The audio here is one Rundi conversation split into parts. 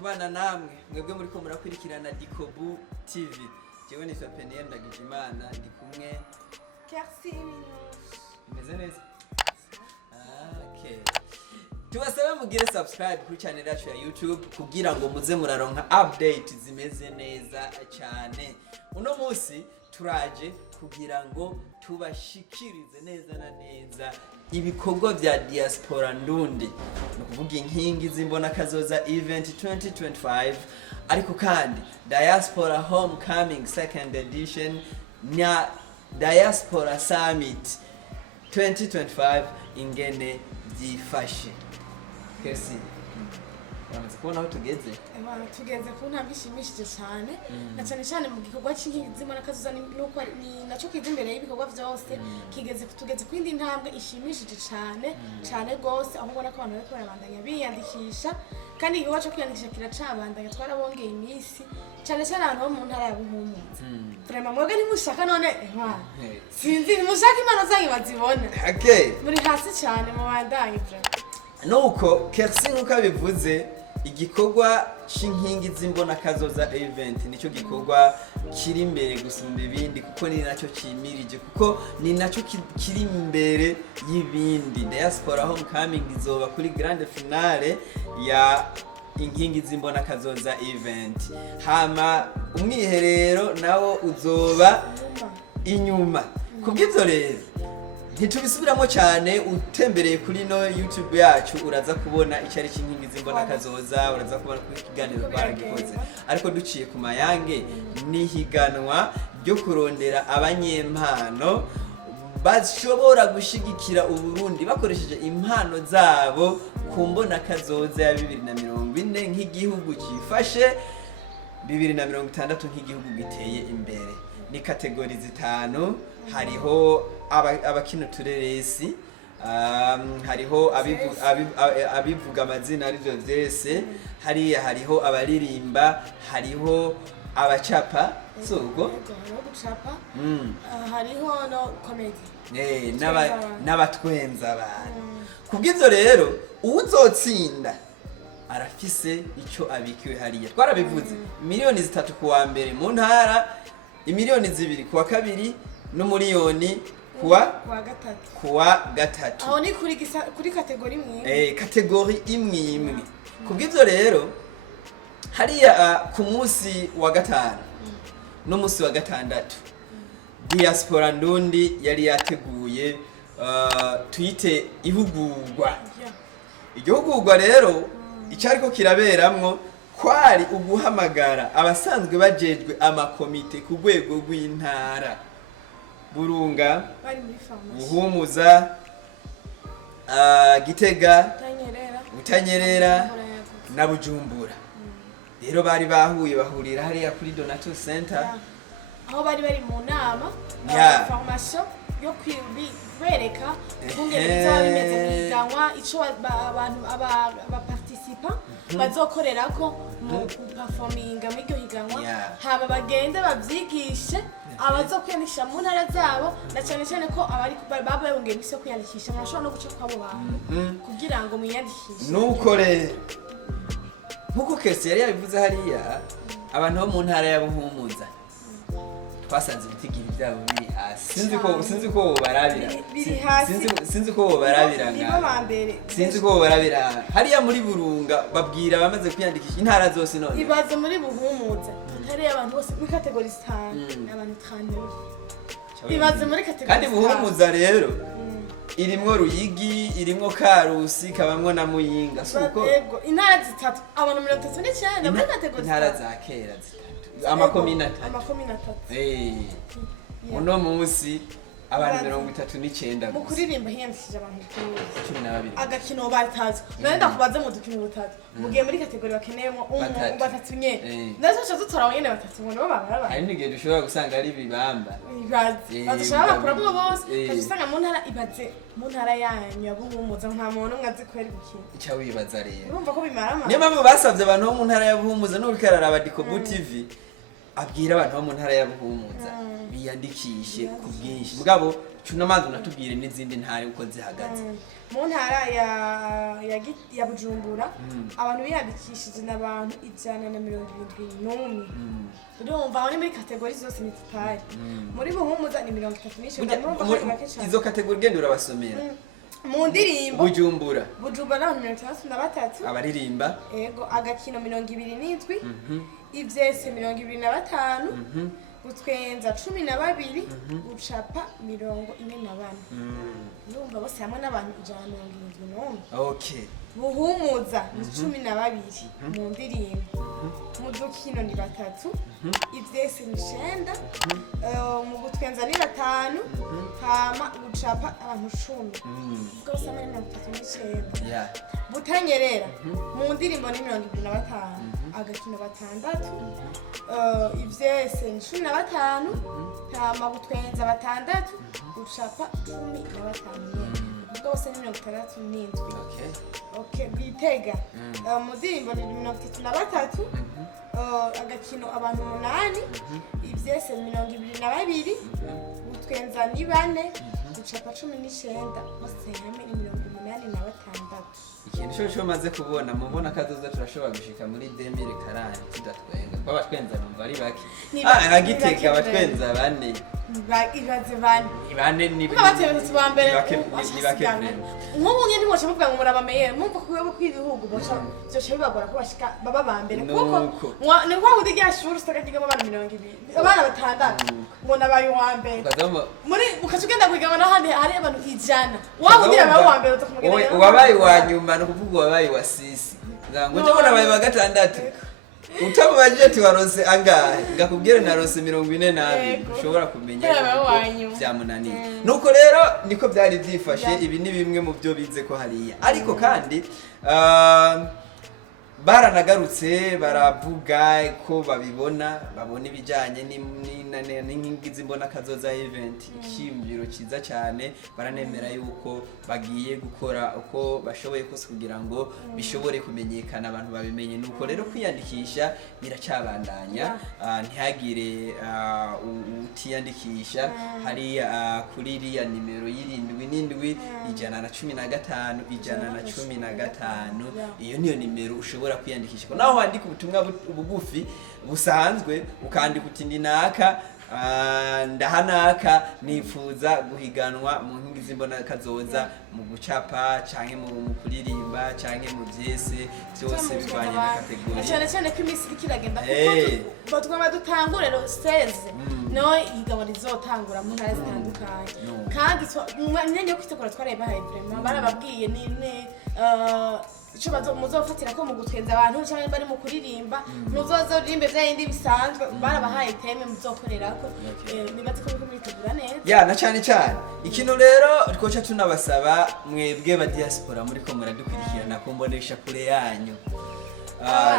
kubana namwe mwebwe muri ko murakurikirana Dikobu TV. Jewe ni Peniel Ndagijimana ndi kumwe Imeze neza? Okay. Tubasabe mugire subscribe kuri channel yacu ya YouTube kugira ngo muze muraronka update zimeze neza cyane. Uno munsi turaje kugira ngo tubashikirize neza na neza ibikorwa vya diaspora ndundi, no kuvuga inkingi zimbona kazoza event 2025, ariko kandi diaspora homecoming second edition nya diaspora summit 2025 ingene byifashe. Kesi Bamaze kubona aho tugeze? Tugeze ku ntambwe ishimishije cyane, na cyane cyane mu gikorwa cy'inkingi z'imbona kazoza nuko ni naco kiza imbere y'ibikorwa byose, tugeze ku indi ntambwe ishimishije cyane gose, aho ubona ko abantu bariko barabandanya biyandikisha, kandi igikorwa cyo kwiyandikisha kiracabandanya, twarabongeye iminsi cyane cyane abantu bo mu ntara ya Buhumuza. Vraiment mwebwe ntimushaka none sinzi mushaka impano zanyu bazibona. Okay. Muri hasi cyane mu bandanye vraiment. Nuko Kersi nkuko bivuze, igikorwa c'inkingi z'imbona kazoza event nico gikorwa kiri imbere gusumba ibindi, kuko ni naco cimirije, kuko ni naco kiri imbere y'ibindi. Diaspora homecoming izoba kuri grande finale ya inkingi z'imbona kazoza event, hama umwiherero nawo uzoba inyuma. Kubw'ivyo rero ntitubisubiramo cyane, utembereye kuri no YouTube yacu uraza kubona icyari cy'inkingi z'imbona kazoza, uraza kubona ku kiganiro baragikoze. Ariko duciye ku mayange, ni higanwa ryo kurondera abanyempano bashobora gushigikira Uburundi bakoresheje impano zabo ku mbona kazoza ya 2040 nk'igihugu cyifashe, 2060 nk'igihugu giteye imbere. Ni kategori zitanu, hariho abakino tureresi, hariho abivuga amazina arivyo vyese, hariho abaririmba, hariho abacapa sogo, hariho no comedy, n'abatwenza abantu. Kubw'ivyo rero uzotsinda arafise ico abikiwe hariya. Twarabivuze miliyoni 3 kuwa mbere mu ntara, imiliyoni 2 kuwa kabiri, n'umuliyoni kuwa gatatu. Aho ni kuri kategori imwe. Kategori imwe. Kubw'ivyo rero hariya ku munsi wa gatanu no munsi wa gatandatu, diaspora ndundi yari yateguye tuyite ihugurwa. Igihugurwa rero icyariko kiraberamwo kwari uguhamagara abasanzwe bajejwe amakomite ku rwego rw'intara, Burunga, Buhumuza, Gitega, Butanyerera na Bujumbura. Rero bari bahurira hariya kuri Donato Center, aho bari mu nama formation yo kwereka kungene bizaba bimeze Ihiganwa, ico abantu aba participant bazokorerako mu performinga muri iryo higanwa, haba bagende bavyigishe abazokwiyandikisha mu ntara zabo, na cyane cyane ko abari babongeye imisi yo kwiyandikisha murashobora no guca kwabo bantu kugira ngo mwiyandikishe. Nuko rero nkuko Kesi yari yabivuze hariya, abantu bo mu ntara ya Buhumuza twasanze ibitigiri byabo biri hasi. Sinzi ko barabira. Sinzi ko barabiranga. Sinzi ko barabira. Hariya muri Burunga babwira bamaze kwiyandikisha intara zose none. Ibaze muri Buhumuza hari abantu bose muri kategori 5, abantu 30. Ibaze muri kategori. Kandi Buhumuza rero irimwo Ruyigi, irimwo Karusi, kabamwo na Muyinga. Suko yego intara zitatu, abantu 39 muri kategori. Intara za kera zitatu. Amakomine 3. Uno munsi abantu 39 mu kuririmba hiyandikishije abantu 12. Agakino batazi. Nenda kubaze mu dukino butatu. Mugiye muri kategori bakeneyemo batatu nye. Nazo cyo tutora nyene batatu ngo baba. Hari nige dushobora gusanga ari bibamba. Badashaka kuramwo bose. Kasanga mu ntara ibaze mu ntara yanyu ya Buhumuza nta muntu mwazi kweri gukina. Icyo wibaza rero. Urumva ko bimara ama. Niyo mpamvu basavye abantu bo mu ntara ya Buhumuza no bikarara Dikobu TV abwira abantu bo mu ntara ya Buhumuza biyandikishe ku bwinshi. Mugabo tunamanza unatubwire n'izindi ntara uko zihagaze. Mu ntara ya Bujumbura abantu biyandikishije n'abantu 171. Urumva aho ni muri kategori zose ni tutari. Muri Buhumuza ni 39. Izo kategori genda urabasomera. Mu ndirimbo Bujumbura n'abantu 33. Abaririmba yego agakino 27. Ivyese 25. Gutwenza 12. Gucapa 44. Urumva bose hamwe n'abantu 171. Okay. Buhumuza ni 12 mu ndirimbo. Mu dukino ni 3. Ivyese ni 9. Mu gutwenza ni 5. Hama gucapa abantu 10. Bwose hamwe ni 39. Yeah. Butanyerera mu ndirimbo ni 25. Agakino 6. Ivyese ni 15. Hama gutwenza 6. Gucapa 15. Bwose ni 67. Okay, Gitega. Mu ndirimbo ni 33. Agakino abantu 8. Ivyese ni 22. Gutwenza ni 4. Gucapa 19. Bose hamwe ni 86. Ikintu cyo maze kubona mubona kazoza turashobora gushika muri 2040 tudatwenga kwa batwenza numva ari bake. Agitega batwenza bane. Ibaze bane ni abategetsi ba mbere ni bake. Nk'ubu nyine ntimoshe muvuga ngo murabameye mumva kuyo kw'igihugu boca byo bibagora ko bashika baba ba mbere kuko ni kwa udi ryashuru usagagiga abana 20 abana 6 ngo nabaye wa mbere muri ukacugenda kwigana n'ahandi hari abantu 100 waba ugira abaye wa mbere uzakumugenda wabaye wa nyuma no kuvuga wabaye wa sisi ngo nje bona baye wa 6 utamubajije ati waronse angahe ngakubwire naronse 42 ushobora kumenya byamunaniye nuko rero niko byari byifashe ibi ni bimwe mu byo bize ko hariya ariko kandi baranagarutse baravuga ko babona ibijanye n'inkingi zimbona kazoza event ikimbiro kiza cyane baranemera yuko bagiye gukora uko bashoboye kose kugira ngo bishobore kumenyekana abantu babimenye nuko rero kwiyandikisha biracyabandanya ntihagire utiyandikisha hari kuri iriya nimero y'77 115 iyo niyo nimero ushobora kwiyandikisha ko naho wandika ubutumwa bugufi busanzwe ukandika uti ndinaka ndahanaka nifuza guhiganwa mu nkingi zimbona kazoza mu gucapa canke mu kuririmba canke mu vyese byose bivanye na kategori cyane ko imisi ikiragenda kuko batwama dutangura rero 16 no ihiganwa rizotangura mu ntara zitandukanye kandi mwenye yo kwitegura twareba hayi vraiment barababwiye ni ico muzofatira ko mu gutwenza abantu cyangwa bari mu kuririmba muzozoririmbe byayindi bisanzwe barabahaye teme muzokorerako nibaze ko bitegura neza na cyane ikintu rero twoca tunabasaba mwebwe ba diaspora muri ko muradukurikirana ko mbonesha kure yanyu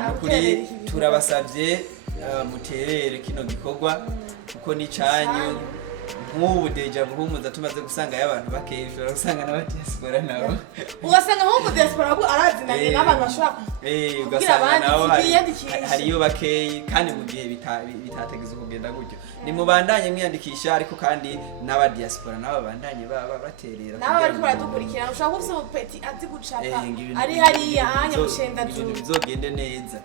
nukuri turabasavye muterere kino gikorwa kuko ni canyu nk'ubu deja Buhumuza tumaze gusanga y'abantu bakeye ushobora gusanga n'abadiaspora nabo ugasanga nk'ubu diaspora arazinanye n'abantu bashobora ugasanga nabo hariyo bakeye kandi mu gihe bitategeza kugenda gutyo ni mubandanye mwiyandikisha ariko kandi n'abadiaspora nabo bandanye baterera nabo bariko baradukurikirana ushobora kuvuga ubupeti azi gucapa ari hariya hanya mushenda ibintu bizogende neza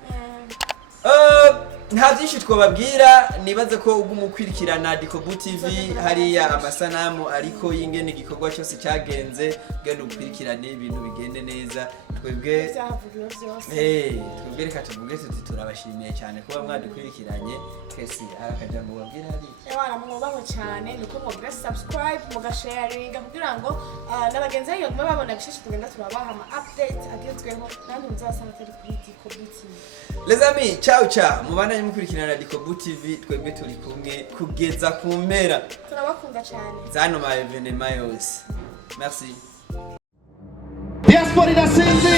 nta byinshi twababwira nibaze ko ugumukwirikirana Dikobu TV hariya amasanamu ariko y'ingene igikorwa cyose cyagenze genda ukwirikirane ibintu bigende neza twebwe reka tuvuge tuti turabashimiye cyane kuba mwadukwirikiranye twese arakajambo babwira hari abana mwubaho cyane nuko mugire subscribe mugasharinga kugira ngo n'abagenzi bayo babona bishashe tugenda turabaha ama update agezweho kandi muzasanga turi kuri Dikobu TV. Les amis, ciao mubandanye mukurikirana Dikobu TV twebwe turi kumwe kugeza ku mpera turabakunda cyane zano ma evenement yose merci Diaspora da Izindi